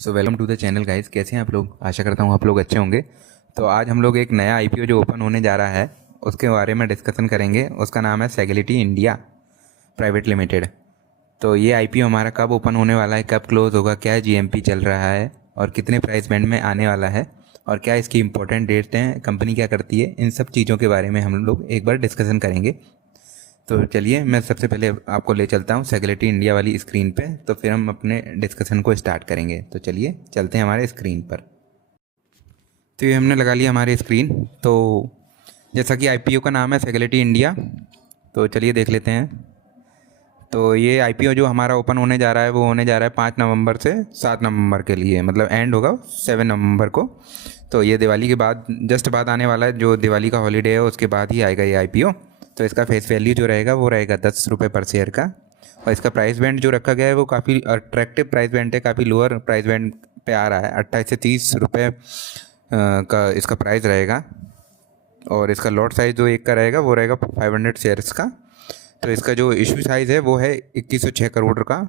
So welcome to the channel guys. कैसे हैं आप लोग? आशा करता हूँ आप लोग अच्छे होंगे। तो आज हम लोग एक नया आईपीओ जो ओपन होने जा रहा है उसके बारे में डिस्कशन करेंगे। उसका नाम है सेगलिटी इंडिया प्राइवेट लिमिटेड। तो ये आईपीओ हमारा कब ओपन होने वाला है, कब क्लोज़ होगा, क्या जीएमपी चल रहा है और कितने प्राइस बैंड में आने वाला है और क्या इसकी इंपॉर्टेंट डेट्स हैं, कंपनी क्या करती है, इन सब चीज़ों के बारे में हम लोग एक बार डिस्कशन करेंगे। तो चलिए मैं सबसे पहले आपको ले चलता हूँ सेगलिटी इंडिया वाली स्क्रीन पे, तो फिर हम अपने डिस्कशन को स्टार्ट करेंगे। तो चलिए चलते हैं हमारे स्क्रीन पर। तो ये हमने लगा लिया हमारी स्क्रीन। तो जैसा कि आईपीओ का नाम है सेगलिटी इंडिया, तो चलिए देख लेते हैं। तो ये आईपीओ जो हमारा ओपन होने जा रहा है वो होने जा रहा है 5 नवंबर से 7 नवंबर के लिए, मतलब एंड होगा 7 नवंबर को। तो ये दिवाली के बाद जस्ट बाद आने वाला है, जो दिवाली का हॉलीडे है उसके बाद ही आएगा ये आईपीओ। तो इसका फेस वैल्यू जो रहेगा वो रहेगा 10 रुपये पर शेयर का। और इसका प्राइस बैंड जो रखा गया है वो काफ़ी अट्रैक्टिव प्राइस बैंड है, काफ़ी लोअर प्राइस बैंड पे आ रहा है। 28 से 30 रुपये का इसका प्राइस रहेगा। और इसका लॉट साइज़ जो एक का रहेगा वो रहेगा 500 शेयर्स का। तो इसका जो इशू साइज़ है वो है 2106 करोड़ का।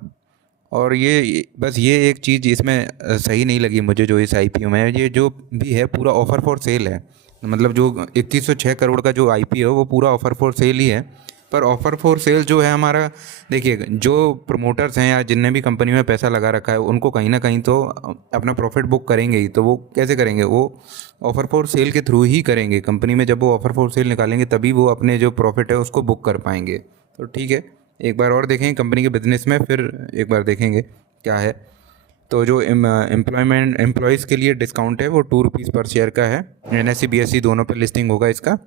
और ये बस ये एक चीज़ इसमें सही नहीं लगी मुझे, जो इस आईपीओ में ये जो भी है पूरा ऑफ़र फॉर सेल है। मतलब जो 2106 करोड़ का जो आईपीओ है वो पूरा ऑफ़र फॉर सेल ही है। पर ऑफ़र फॉर सेल जो है हमारा, देखिए जो प्रमोटर्स हैं या जिनने भी कंपनी में पैसा लगा रखा है उनको कहीं ना कहीं तो अपना प्रॉफिट बुक करेंगे ही। तो वो कैसे करेंगे? वो ऑफ़र फॉर सेल के थ्रू ही करेंगे। कंपनी में जब वो ऑफ़र फॉर सेल निकालेंगे तभी वो अपने जो प्रॉफिट है उसको बुक कर पाएंगे। तो ठीक है, एक बार और देखेंगे कंपनी के बिजनेस में, फिर एक बार देखेंगे क्या है। तो जो एम्प्लॉयज़ के लिए डिस्काउंट है वो 2 रुपीज़ पर शेयर का है। एनएससी बीएससी दोनों पर लिस्टिंग होगा इसका।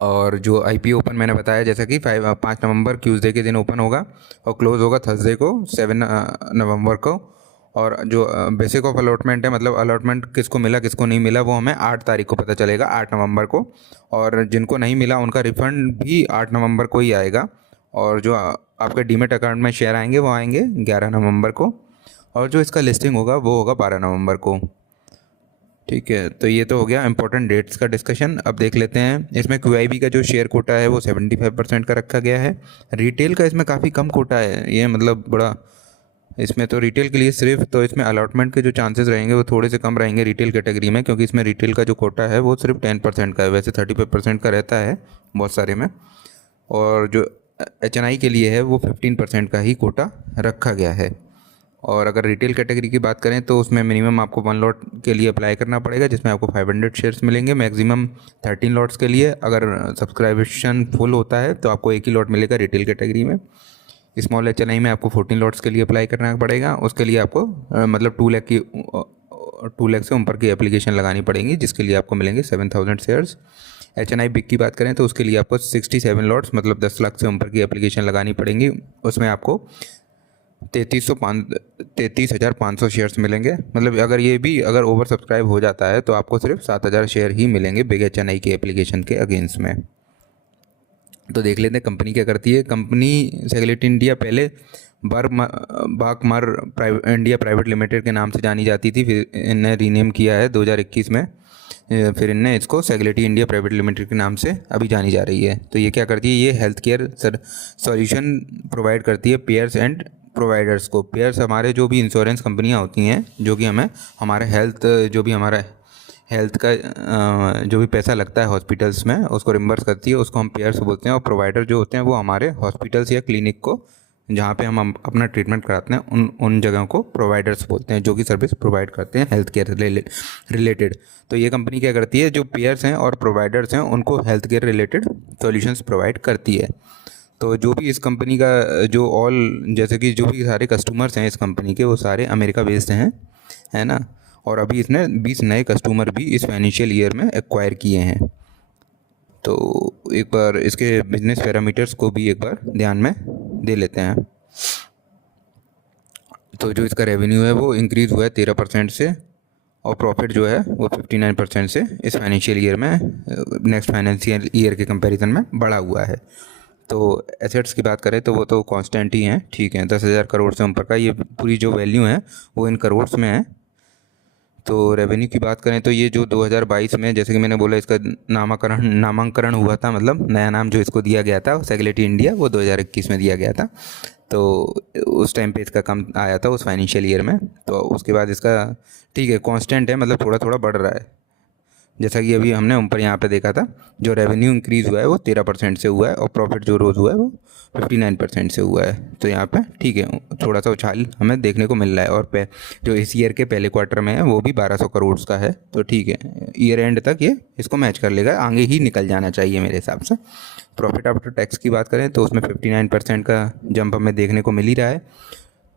और जो आईपीओ ओपन मैंने बताया जैसा कि 5 नवंबर ट्यूसडे के दिन ओपन होगा और क्लोज़ होगा थर्सडे को 7 नवंबर को। और जो बेसिक ऑफ अलॉटमेंट है, मतलब अलॉटमेंट किसको मिला किसको नहीं मिला, वो हमें 8 तारीख को पता चलेगा, 8 नवंबर को। और जिनको नहीं मिला उनका रिफ़ंड भी 8 नवंबर को ही आएगा। और जो आपके डीमेट अकाउंट में शेयर आएंगे वो आएंगे 11 नवंबर को। और जो इसका लिस्टिंग होगा वो होगा 12 नवंबर को। ठीक है, तो ये तो हो गया इंपॉर्टेंट डेट्स का डिस्कशन। अब देख लेते हैं इसमें क्यूआईबी का जो शेयर कोटा है वो 75% का रखा गया है। रिटेल का इसमें काफ़ी कम कोटा है, ये मतलब बड़ा इसमें तो रिटेल के लिए सिर्फ, तो इसमें अलॉटमेंट के जो चांसेस रहेंगे वो थोड़े से कम रहेंगे रिटेल कैटेगरी में, क्योंकि इसमें रिटेल का जो कोटा है वो सिर्फ 10% का है। वैसे 35% का रहता है बहुत सारे में। और जो एचएनआई के लिए है वो 15% का ही कोटा रखा गया है। और अगर रिटेल कैटेगरी की बात करें तो उसमें मिनिमम आपको 1 लॉट के लिए अप्लाई करना पड़ेगा, जिसमें आपको 500 शेयर्स मिलेंगे। मैक्सिमम 13 लॉट्स के लिए, अगर सब्सक्रिप्शन फुल होता है तो आपको एक ही लॉट मिलेगा रिटेल कैटेगरी में। स्मॉल एचएनआई में आपको 14 लॉट्स के लिए अप्लाई करना पड़ेगा। उसके लिए आपको मतलब 2 लाख से ऊपर की एप्लीकेशन लगानी पड़ेगी, जिसके लिए आपको मिलेंगे 7000 शेयर्स। एचएनआई बिग की बात करें तो उसके लिए आपको 67 लॉट्स मतलब 10 लाख से ऊपर की एप्लीकेशन लगानी पड़ेंगी। उसमें आपको 33,500 शेयर्स मिलेंगे। मतलब अगर ये भी अगर ओवर सब्सक्राइब हो जाता है तो आपको सिर्फ 7000 शेयर ही मिलेंगे बिग एचएनआई की एप्लीकेशन के अगेंस्ट में। तो देख लेते हैं कंपनी क्या करती है। कंपनी सेगलिटी इंडिया पहले बाकमर इंडिया प्राइवेट लिमिटेड के नाम से जानी जाती थी, फिर इन्हें रीनेम किया है 2021 में। फिर इनने इसको सेगलिटी इंडिया प्राइवेट लिमिटेड के नाम से अभी जानी जा रही है। तो ये क्या करती है, ये हेल्थ केयर सॉल्यूशन प्रोवाइड करती है पेयर्स एंड प्रोवाइडर्स को। पेयर्स हमारे जो भी इंश्योरेंस कंपनियां होती हैं जो कि हमें हमारे हेल्थ का जो भी पैसा लगता है हॉस्पिटल्स में उसको रिम्बर्स करती है, उसको हम पेयर्स बोलते हैं। और प्रोवाइडर जो होते हैं वो हमारे हॉस्पिटल्स या क्लिनिक को जहाँ पे हम अपना ट्रीटमेंट कराते हैं उन जगहों को प्रोवाइडर्स बोलते हैं, जो कि सर्विस प्रोवाइड करते हैं हेल्थ केयर रिलेटेड। तो ये कंपनी क्या करती है, जो पेयर्स हैं और प्रोवाइडर्स हैं उनको health care related solutions provide करती है। तो जो भी इस कंपनी का जो जैसे कि जो भी सारे कस्टमर्स हैं इस कंपनी के वो सारे अमेरिका बेस्ड हैं, है ना। और अभी इसने 20 नए कस्टमर भी इस फाइनेंशियल ईयर में एक्वायर किए हैं। तो एक बार इसके बिजनेस पैरामीटर्स को भी एक बार ध्यान में दे लेते हैं। तो जो इसका रेवेन्यू है वो इंक्रीज़ हुआ है 13% से, और प्रॉफिट जो है वो 59% से इस फाइनेंशियल ईयर में नेक्स्ट फाइनेंशियल ईयर के कंपैरिजन में बढ़ा हुआ है। तो एसेट्स की बात करें तो वो तो कांस्टेंट ही हैं, ठीक है। 10,000 करोड़ से ऊपर का ये पूरी जो वैल्यू है वो इन करोड़ में है। तो रेवेन्यू की बात करें तो ये जो 2022 में, जैसे कि मैंने बोला, इसका नामांकन हुआ था, मतलब नया नाम जो इसको दिया गया था सेगलिटी इंडिया, वो 2021 में दिया गया था। तो उस टाइम पे इसका कम आया था उस फाइनेंशियल ईयर में। तो उसके बाद इसका ठीक है कांस्टेंट है, मतलब थोड़ा थोड़ा बढ़ रहा है। जैसा कि अभी हमने ऊपर यहाँ पे देखा था, जो रेवेन्यू इंक्रीज़ हुआ है वो 13% से हुआ है और प्रॉफिट जो रोज़ हुआ है वो 59% से हुआ है। तो यहाँ पे ठीक है थोड़ा सा उछाल हमें देखने को मिल रहा है। और जो इस ईयर के पहले क्वार्टर में है वो भी 1200 करोड़ का है। तो ठीक है, ईयर एंड तक ये इसको मैच कर लेगा, आगे ही निकल जाना चाहिए मेरे हिसाब से। प्रॉफिट आफ्टर टैक्स की बात करें तो उसमें 59% का जंप हमें देखने को मिल ही रहा है।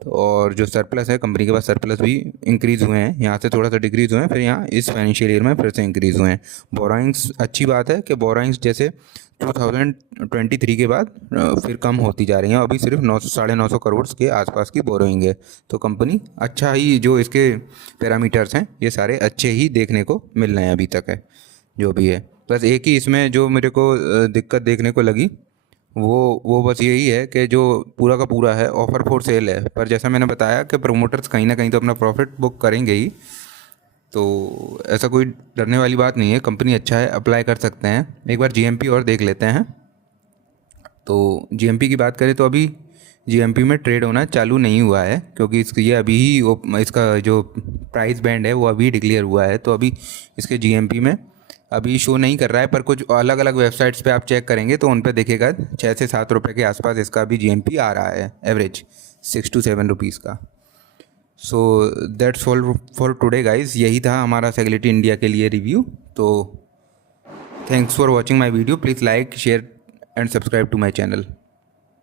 और जो सरप्लस है, कंपनी के पास सरप्लस भी इंक्रीज़ हुए हैं, यहाँ से थोड़ा सा डिक्रीज़ हुए हैं, फिर यहाँ इस फाइनेंशियल ईयर में फिर से इंक्रीज़ हुए हैं। बोरोइंग्स अच्छी बात है कि बोरोइंग्स जैसे 2023 के बाद फिर कम होती जा रही हैं, अभी सिर्फ 900 करोड़ के आसपास की बोरोइंग है। तो कंपनी अच्छा ही, जो इसके पैरामीटर्स हैं ये सारे अच्छे ही देखने को मिल रहे हैं अभी तक है जो भी है। बस एक ही इसमें जो मेरे को दिक्कत देखने को लगी वो बस यही है कि जो पूरा का पूरा है ऑफ़र फॉर सेल है, पर जैसा मैंने बताया कि प्रोमोटर्स कहीं ना कहीं तो अपना प्रॉफिट बुक करेंगे ही। तो ऐसा कोई डरने वाली बात नहीं है, कंपनी अच्छा है, अप्लाई कर सकते हैं। एक बार जीएमपी और देख लेते हैं। तो जीएमपी की बात करें तो अभी जीएमपी में ट्रेड होना चालू नहीं हुआ है, क्योंकि ये अभी ही इसका जो प्राइस बैंड है वो अभी डिक्लेयर हुआ है। तो अभी इसके जीएमपी में अभी शो नहीं कर रहा है, पर कुछ अलग अलग वेबसाइट्स पे आप चेक करेंगे तो उन पे दिखेगा 6 से 7 रुपये के आसपास इसका अभी जीएमपी आ रहा है, एवरेज 6 to 7 रुपीज़ का। So that's all for today guys, यही था हमारा सेगलिटी इंडिया के लिए रिव्यू। तो thanks for watching my video, please like share and subscribe to my channel.